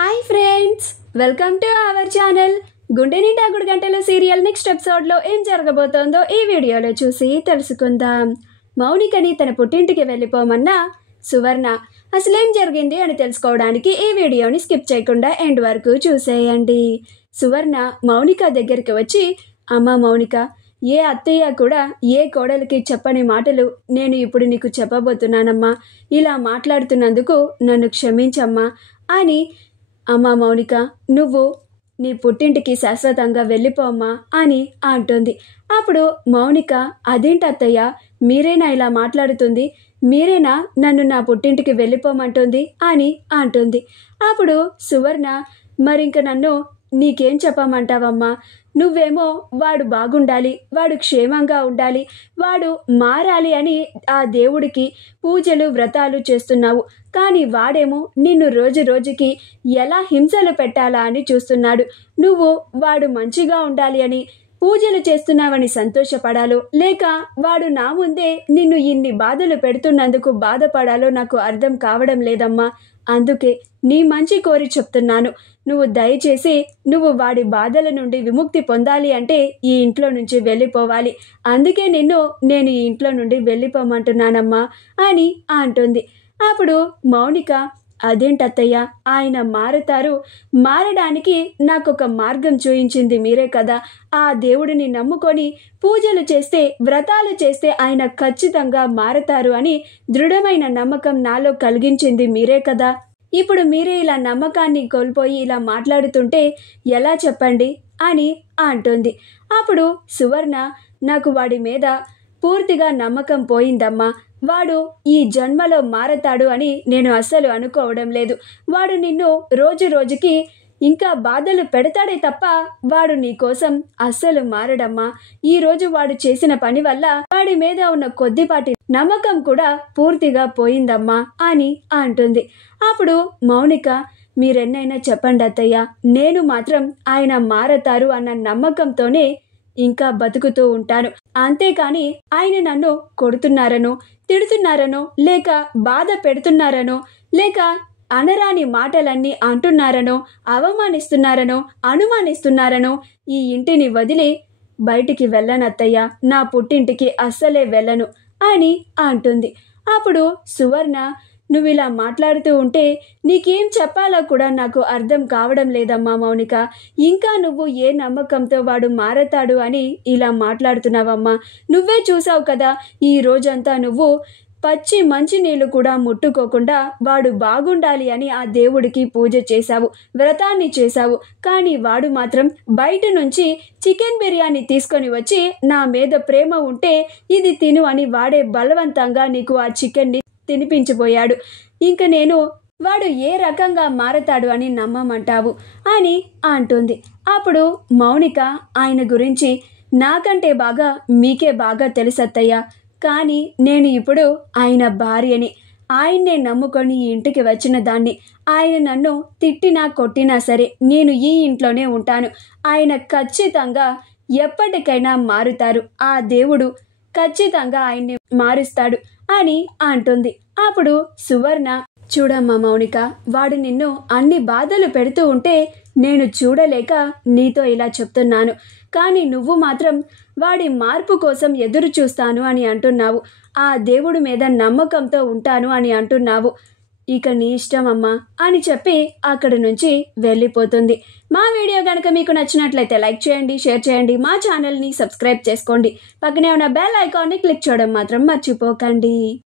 Hi friends, welcome to our channel. గుండె నిండా గుడి గంటల సీరియల్ నెక్స్ట్ ఎపిసోడ్లో ఏం జరగబోతోందో ఈ వీడియోలో చూసి తెలుసుకుందాం. మౌనికని తన పుట్టింటికి వెళ్ళిపోమన్నా సువర్ణ అసలేం జరిగింది అని తెలుసుకోవడానికి ఈ వీడియోని స్కిప్ చేయకుండా ఎండ్ వరకు చూసేయండి. సువర్ణ మౌనిక దగ్గరికి వచ్చి, అమ్మ మౌనిక, ఏ అత్తయ్య కూడా ఏ కోడలికి చెప్పని మాటలు నేను ఇప్పుడు నీకు చెప్పబోతున్నానమ్మా. ఇలా మాట్లాడుతున్నందుకు నన్ను క్షమించమ్మా అని. అమ్మ మౌనిక, నువ్వు నీ పుట్టింటికి శాశ్వతంగా వెళ్ళిపోమ్మా అని అంటుంది. అప్పుడు మౌనిక, అదేంటి అత్తయ్య, మీరేనా ఇలా మాట్లాడుతుంది? మీరేనా నన్ను నా పుట్టింటికి వెళ్ళిపోమంటుంది అని అంటుంది. అప్పుడు సువర్ణ, మరింక నన్ను నీకేం చెప్పమంటావమ్మా? నువ్వేమో వాడు బాగుండాలి, వాడు క్షేమంగా ఉండాలి, వాడు మారాలి అని ఆ దేవుడికి పూజలు వ్రతాలు చేస్తున్నావు. కానీ వాడేమో నిన్ను రోజు రోజుకి ఎలా హింసలు పెట్టాలా అని చూస్తున్నాడు. నువ్వు వాడు మంచిగా ఉండాలి అని పూజలు చేస్తున్నావని సంతోషపడాలో, లేక వాడు నా ముందే నిన్ను ఇన్ని బాధలు పెడుతున్నందుకు బాధపడాలో నాకు అర్థం కావడం లేదమ్మా. అందుకే నీ మంచి కోరి చెప్తున్నాను. నువ్వు దయచేసి నువ్వు వాడి బాధల నుండి విముక్తి పొందాలి అంటే ఈ ఇంట్లో నుంచి వెళ్ళిపోవాలి. అందుకే నేను ఈ ఇంట్లో నుండి వెళ్ళిపోమంటున్నానమ్మా అని అంటుంది. అప్పుడు మౌనిక, అదేంటత్తయ్య, ఆయన మారతారు, మారడానికి నాకొక మార్గం చూయించింది మీరే కదా. ఆ దేవుడిని నమ్ముకొని పూజలు చేస్తే, వ్రతాలు చేస్తే ఆయన ఖచ్చితంగా మారతారు అని దృఢమైన నమ్మకం నాలో కలిగించింది మీరే కదా. ఇప్పుడు మీరే ఇలా నమ్మకాన్ని కోల్పోయి ఇలా మాట్లాడుతుంటే ఎలా చెప్పండి అని అంటుంది. అప్పుడు సువర్ణ, నాకు వాడి మీద పూర్తిగా నమ్మకం పోయిందమ్మా. వాడు ఈ జన్మలో మారతాడు అని నేను అస్సలు అనుకోవడం లేదు. వాడు నిన్ను రోజు రోజుకి ఇంకా బాధలు పెడతాడే తప్ప వాడు నీ కోసం అస్సలు మారడమ్మా. ఈరోజు వాడు చేసిన పని వల్ల వాడి మీద ఉన్న కొద్దిపాటి నమ్మకం కూడా పూర్తిగా పోయిందమ్మా అని అంటుంది. అప్పుడు మౌనిక, మీరెన్నైనా చెప్పండి అత్తయ్య, నేను మాత్రం ఆయన మారతారు అన్న నమ్మకంతోనే ఇంకా బతుకుతూ ఉంటాను. అంతేకాని ఆయన నన్ను కొడుతున్నారనో, తిడుతున్నారనో, లేక బాధ పెడుతున్నారనో, లేక అనరాని మాటలన్నీ అంటున్నారనో, అవమానిస్తున్నారనో, అనుమానిస్తున్నారనో ఈ ఇంటిని వదిలి బయటికి వెళ్ళనత్తయ్య, నా పుట్టింటికి అస్సలే వెళ్ళను అని అంటుంది. అప్పుడు సువర్ణ, నువ్వు ఇలా మాట్లాడుతూ ఉంటే నీకేం చెప్పాలో కూడా నాకు అర్థం కావడం లేదమ్మా మౌనిక. ఇంకా నువ్వు ఏ నమ్మకంతో వాడు మారతాడు అని ఇలా మాట్లాడుతున్నావమ్మా? నువ్వే చూసావు కదా, ఈ రోజంతా నువ్వు పచ్చి మంచినీళ్ళు కూడా ముట్టుకోకుండా వాడు బాగుండాలి అని ఆ దేవుడికి పూజ చేశావు, వ్రతాన్ని చేశావు. కానీ వాడు మాత్రం బయట నుంచి చికెన్ బిర్యానీ తీసుకొని వచ్చి నా మీద ప్రేమ ఉంటే ఇది తిను అని వాడే బలవంతంగా నీకు ఆ చికెన్ని తినిపించిపోయాడు. ఇంక నేను వాడు ఏ రకంగా మారతాడు అని నమ్మమంటావు అని అంటుంది. అప్పుడు మౌనిక, ఆయన గురించి నాకంటే బాగా మీకే బాగా తెలుసత్తయ్య. కానీ నేను ఇప్పుడు ఆయన భార్యని, ఆయన్నే నమ్ముకొని ఈ ఇంటికి వచ్చిన దాన్ని. ఆయన నన్ను తిట్టినా కొట్టినా సరే నేను ఈ ఇంట్లోనే ఉంటాను. ఆయన ఖచ్చితంగా ఎప్పటికైనా మారుతారు. ఆ దేవుడు ఖచ్చితంగా ఆయన్ని మారుస్తాడు అని అంటుంది. అప్పుడు సువర్ణ, చూడమ్మా మౌనిక, వాడు నిన్ను అన్ని బాధలు పెడుతూ ఉంటే నేను చూడలేక నీతో ఇలా చెప్తున్నాను. కానీ నువ్వు మాత్రం వాడి మార్పు కోసం ఎదురు చూస్తాను అని అంటున్నావు. ఆ దేవుడి మీద నమ్మకంతో ఉంటాను అని అంటున్నావు. ఇక నీ ఇష్టం అమ్మా అని చెప్పి అక్కడి నుంచి వెళ్ళిపోతుంది. మా వీడియో కనుక మీకు నచ్చినట్లయితే లైక్ చేయండి, షేర్ చేయండి, మా ఛానల్ని సబ్స్క్రైబ్ చేసుకోండి. పక్కనే ఉన్న బెల్ ఐకాన్ని క్లిక్ చేయడం మాత్రం మర్చిపోకండి.